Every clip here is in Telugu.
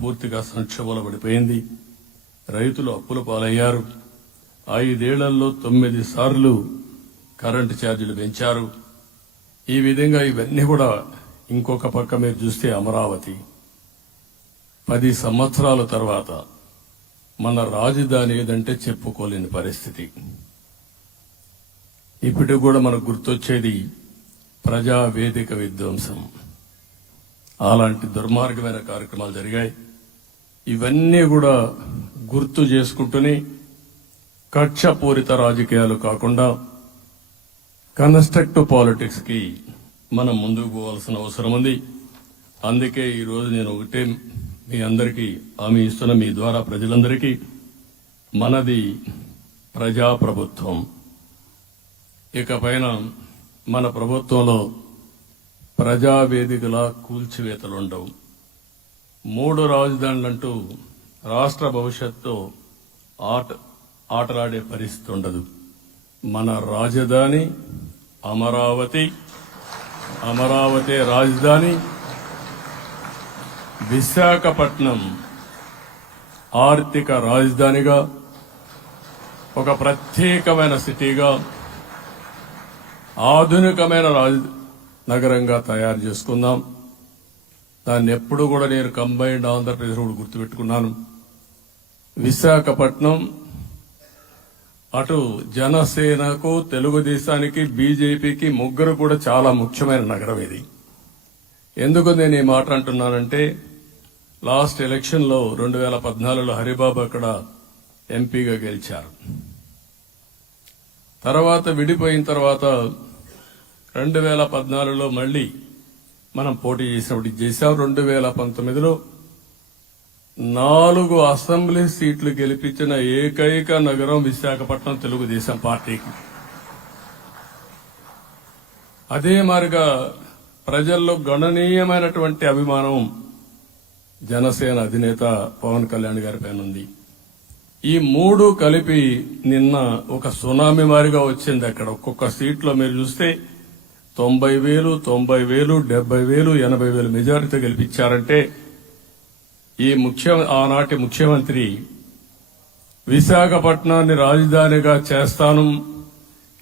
పూర్తిగా సంక్షోభంలో పడిపోయింది. రైతులు అప్పుల పాలయ్యారు. 5 ఏళ్లలో 9 సార్లు కరెంటు ఛార్జీలు పెంచారు. ఈ విధంగా ఇవన్నీ కూడా ఇంకొక పక్క మీరు చూస్తే అమరావతి 10 సంవత్సరాల తర్వాత మన రాజధాని ఏదంటే చెప్పుకోలేని పరిస్థితి. ఇప్పటికి కూడా మనకు గుర్తొచ్చేది ప్రజావేదిక విధ్వంసం. అలాంటి దుర్మార్గమైన కార్యక్రమాలు జరిగాయి. ఇవన్నీ కూడా గుర్తు చేసుకుంటూనే కక్షపూరిత రాజకీయాలు కాకుండా కన్స్ట్రక్టివ్ పాలిటిక్స్ కి మనం ముందుకు పోవాల్సిన అవసరం ఉంది. అందుకే ఈరోజు నేను ఒకటే మీ అందరికీ హామీ ఇస్తున్న, మీ ద్వారా ప్రజలందరికీ, మనది ప్రజాప్రభుత్వం. ఇకపైన మన ప్రభుత్వంలో ప్రజావేదికల కూల్చివేతలుండవు. 3 రాజధానులంటూ రాష్ట్ర భవిష్యత్తు ఆటలాడే పరిస్థితి ఉండదు. మన రాజధాని అమరావతి, అమరావతి రాజధాని. విశాఖపట్నం ఆర్థిక రాజధానిగా, ఒక ప్రత్యేకమైన సిటీగా, ఆధునికమైన నగరంగా తయారు చేసుకుందాం. దాన్ని ఎప్పుడు కూడా నేను కంబైన్డ్ ఆంధ్రప్రదేశ్ కూడా గుర్తుపెట్టుకున్నాను. విశాఖపట్నం అటు జనసేనకు, తెలుగుదేశానికి, బీజేపీకి ముగ్గురు కూడా చాలా ముఖ్యమైన నగరం ఇది. ఎందుకు నేను ఈ మాట అంటున్నానంటే, లాస్ట్ ఎలక్షన్ లో 2014లో హరిబాబు అక్కడ ఎంపీగా గెలిచారు. తర్వాత విడిపోయిన తర్వాత 2014లో మళ్లీ మనం పోటీ చేసినప్పుడు చేశాం. 2019లో 4 అసెంబ్లీ సీట్లు గెలిపించిన ఏకైక నగరం విశాఖపట్నం తెలుగుదేశం పార్టీకి. అదే మాదిరిగా ప్రజల్లో గణనీయమైనటువంటి అభిమానం జనసేన అధినేత పవన్ కళ్యాణ్ గారి పైన ఉంది. ఈ 3 కలిపి నిన్న ఒక సునామీ మారిగా వచ్చింది. అక్కడ ఒక్కొక్క సీట్లో మీరు చూస్తే 90,000, 90,000, 70,000, 80,000 మెజారిటీ గెలిపించారంటే ఆనాటి ముఖ్యమంత్రి విశాఖపట్నాన్ని రాజధానిగా చేస్తాను,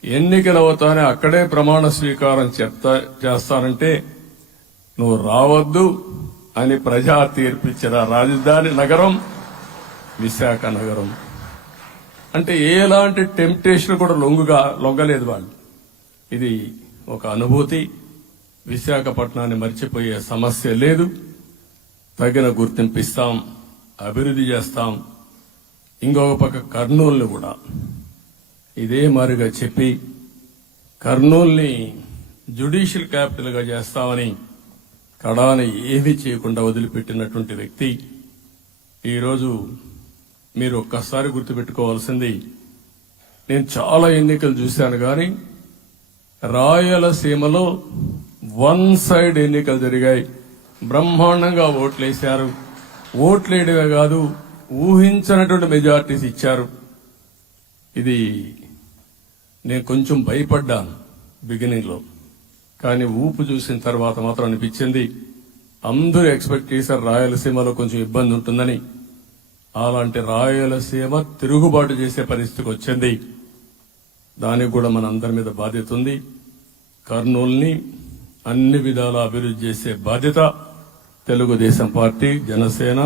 ఎన్నికలవుతానే అక్కడే ప్రమాణ స్వీకారం చేస్తానంటే నువ్వు రావద్దు అని ప్రజా తీర్పిచ్చిన రాజధాని నగరం విశాఖ నగరం. అంటే ఎలాంటి టెంప్టేషన్ కూడా లొంగలేదు వాళ్ళు. ఇది ఒక అనుభూతి. విశాఖపట్నాన్ని మర్చిపోయే సమస్య లేదు. తగిన గుర్తింపు ఇస్తాం, అభివృద్ధి చేస్తాం. ఇంకొక పక్క కర్నూలుని కూడా ఇదే మారిగా చెప్పి కర్నూలుని జ్యుడిషియల్ క్యాపిటల్ గా చేస్తామని కడాని ఏమీ చేయకుండా వదిలిపెట్టినటువంటి వ్యక్తి. ఈరోజు మీరు ఒక్కసారి గుర్తుపెట్టుకోవాల్సింది, నేను చాలా ఎన్నికలు చూశాను కానీ రాయలసీమలో 1 సైడ్ ఎన్నికలు జరిగాయి. బ్రహ్మాండంగా ఓట్లేశారు. ఓట్లేయడమే కాదు, ఊహించినటువంటి మెజార్టీస్ ఇచ్చారు. ఇది నేను కొంచెం భయపడ్డాను బిగినింగ్ లో, కానీ ఊపు చూసిన తర్వాత మాత్రం అనిపించింది అందరూ ఎక్స్పెక్ట్ చేశారు రాయలసీమలో కొంచెం ఇబ్బంది ఉంటుందని. అలాంటి రాయలసీమ తిరుగుబాటు చేసే పరిస్థితికి వచ్చింది. దానికి కూడా మన అందరి మీద బాధ్యత ఉంది. కర్నూలుని అన్ని విధాల అభివృద్ధి చేసే బాధ్యత Telugu Desam party, Janasena,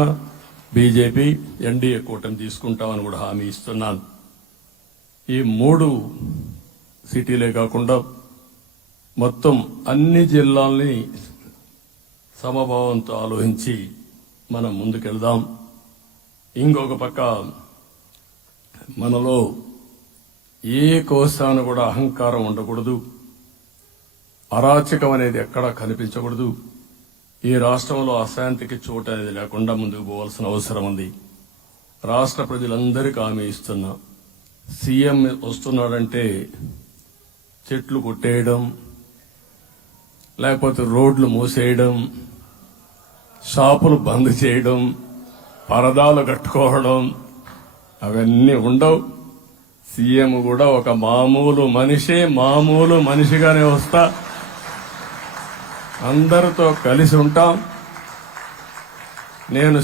BJP, NDA కూటమి తీసుకుంటామని కూడా హామీ ఇస్తున్నాను. ఈ 3 సిటీలే కాకుండా మొత్తం అన్ని జిల్లాల్ని సమభావంతో ఆలోచించి మనం ముందుకెళ్దాం. ఇంకొక పక్క మనలో ఏ కోశాన కూడా అహంకారం ఉండకూడదు, అరాచకం అనేది ఎక్కడా కనిపించకూడదు. ఈ రాష్ట్రంలో అశాంతికి చోటు అనేది లేకుండా ముందుకు పోవాల్సిన అవసరం ఉంది. రాష్ట్ర ప్రజలందరికీ హామీ ఇస్తున్నా, సీఎం వస్తున్నాడంటే చెట్లు కొట్టేయడం, లేకపోతే రోడ్లు మూసేయడం, షాపులు బంద్ చేయడం, పరదాలు కట్టుకోవడం అవన్నీ ఉండవు. సీఎం కూడా ఒక మామూలు మనిషిగానే వస్తా, అందరితో కలిసి ఉంటాం. నేను